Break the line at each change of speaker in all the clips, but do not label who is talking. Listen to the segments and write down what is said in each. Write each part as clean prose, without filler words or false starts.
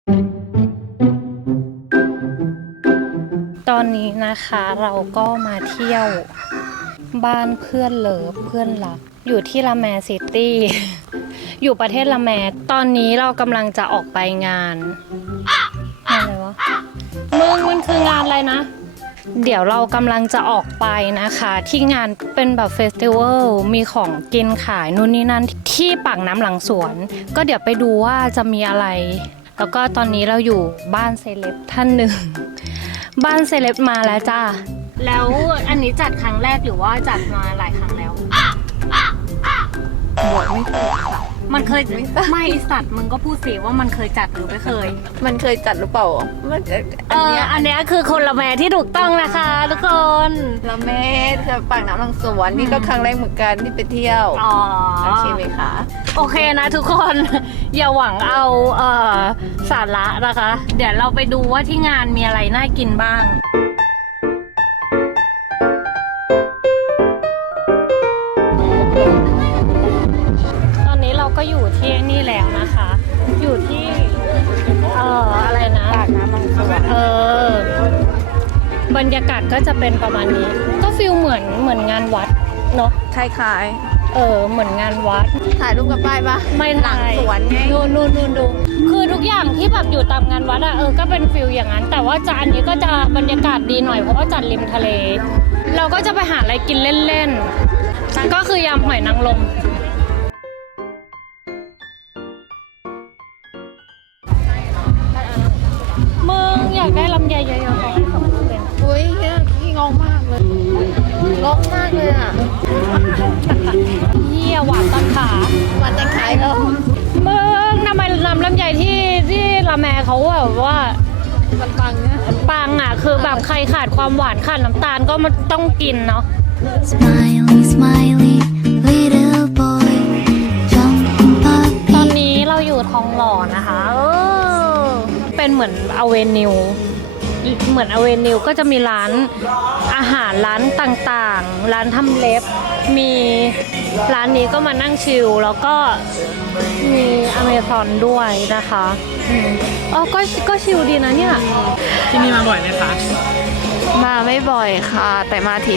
ตอนนี้นะคะเราก็มาเที่ยวบ้านเพื่อนเลิฟเพื่อนรักอยู่ที่ละแมซิตี้ อยู่ประเทศละแมตอนนี้เรากำลังจะออกไปงานอะไรวะมันคืองานอะไรนะเดี๋ยวเรากำลังจะออกไปนะคะที่งานเป็นแบบเฟสติวัลมีของกินขายนู่นนี่นั่นที่ปากน้ำหลังสวนก็เดี๋ยวไปดูว่าจะมีอะไรแล้วก็ตอนนี้เราอยู่บ้านเซเลบท่านหนึ่ง บ้านเซเลบมาแล้วจ้าแล้วอันนี้จัดครั้งแรกหรือว่าจัดมาหลายครั้งแล้ว
หมวดไม่ถูกค่ะ
มันเคยไม่สัตว์มึงก็พูดสิว่ามันเคยจัดหรือไม่เคย
มันเคยจัดหรือเปล่า
อันเนี้ยคือคนละแมที่ถูกต้องนะคะทุกคน
ละแม่จะปากน้ำหลังสวนนี่ก็ครั้งแรกเหมือนกันที่ไปเที่ยวโอเคไหมคะ
โอเคนะทุกคนอย่าหวังเอาสาระนะคะเดี๋ยวเราไปดูว่าที่งานมีอะไรน่ากินบ้างเราก็อยู่ที่นี่แล้วนะคะอยู่ที่อะไรนะ
ปากน้ำหลังสวน
บรรยากาศก็จะเป็นประมาณนี้ก็ฟีลเหมือนงานวัดเนาะ
คล้าย
เหมือนงานวัด
ถ่ายรูปกับป้ายปะ
ไม่ถ่าย
สวนไง
นู่นดูคือทุกอย่างที่แบบอยู่ตามงานวัดก็เป็นฟีลอย่างนั้นแต่ว่าอันนี้ก็จะบรรยากาศดีหน่อยเพราะว่าจัดริมทะเลเราก็จะไปหาอะไรกินเล่นๆก็คือยำหอยนางรมอยากได้ลำไยเยอะๆเขาให้2ลูกเป็น
อุ้ยขี้งงมากเลยงงมากเลยอ่ะ
เหี้ยหวานตันขา
หวานตันขายแล้ว
มึงทำไมนำลำไยที่ละแมเขาแบบว่า
มันปังเนี่ย
ปังคือแบบใครขาดความหวานขาดน้ำตาลก็มันต้องกินเนาะ
Smiley smiley little boy
ตอนนี้เราอยู่ทองหล่อนะคะเป็นเหมือนอเวนิวก็จะมีร้านอาหารร้านต่างๆร้านทำเล็บมีร้านนี้ก็มานั่งชิลแล้วก็มีอเมซอนด้วยนะคะก็ชิลดีนะเนี่ย
ที่นี่มาบ่อยไหมคะ
มาไม่บ่อยค่ะแต่มาที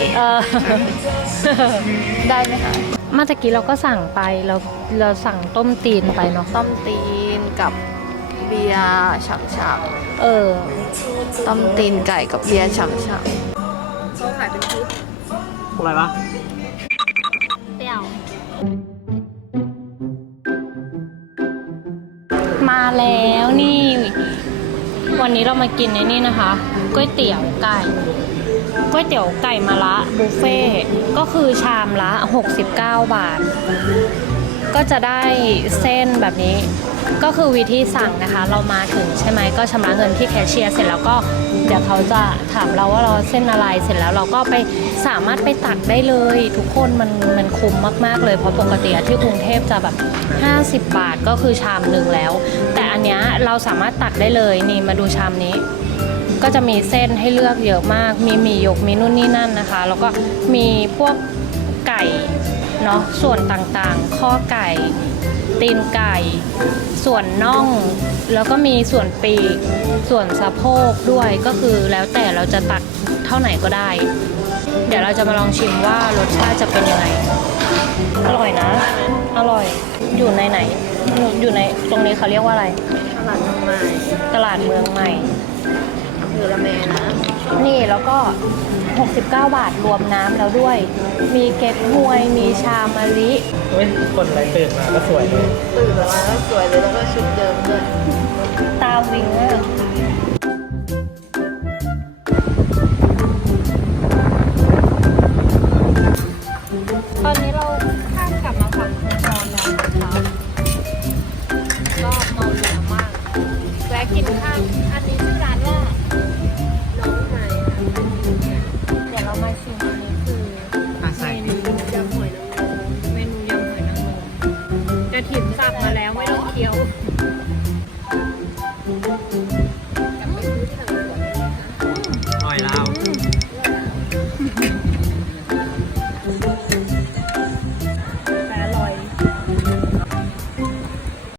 ได้ไหมคะ
เมื่อกี้เราก็สั่งไปเราสั่งต้มตีนไปเนาะ
ต้มตีนกับเบียร์ฉ่ำต้มตีนไก่กับเบียร์ฉ่ำเขาขายเป็นชุด
อะไรวะ
เปรี้ยวมาแล้วนี่วันนี้เรามากินในนี่นะคะก๋วยเตี๋ยวไก่มะระบุฟเฟ่ก็คือชามละ69 บาทก็จะได้เส้นแบบนี้ก็คือวิธีสั่งนะคะเรามาถึงใช่ไหมก็ชำระเงินที่แคชเชียร์เสร็จแล้วก็เดี๋ยวเขาจะถามเราว่าเราเส้นอะไรเสร็จแล้วเราก็ไปสามารถไปตักได้เลยทุกคนมันคุ้มมากๆเลยเพราะปกติที่กรุงเทพจะแบบ50 บาทก็คือชามหนึ่งแล้วแต่อันเนี้ยเราสามารถตักได้เลยนี่มาดูชามนี้ก็จะมีเส้นให้เลือกเยอะมากมีหมี่หยกมีนู่นนี่นั่นนะคะแล้วก็มีพวกไก่เนาะส่วนต่างๆข้อไก่ตีนไก่ส่วนน่องแล้วก็มีส่วนปีกส่วนสะโพกด้วยก็คือแล้วแต่เราจะตักเท่าไหร่ก็ได้เดี๋ยวเราจะมาลองชิมว่ารสชาติจะเป็นยังไงอร่อยนะอร่อยอยู่ในไหนอยู่ในตรงนี้เขาเรียกว่าอะไรตลาดเมืองใหม่
อยู่ละแมนะ
นี่แล้วก็69 บาทรวมน้ำแล้วด้วยมีเก๊กฮวยมีชามะลิ
คนอะไรตื่นมาก็สวยเลย
ตื่นมาแล้วสวยเลยแล้วก็ชุดเดิมด้วย
ตาวิงเลยตอนนี้เราข้ามกลับมาฝั่งชุมพรแล้วนะคะก็เมาเหลือมากแวะกินข้าวอันนี้ชื่อร้านว่าน้องใหม่เดี๋ยวเรามาชิมอันนี้คือเมนูยำหอยนางรมกระถิ่นสับมาแล้วไม่ต้องเคี้ยว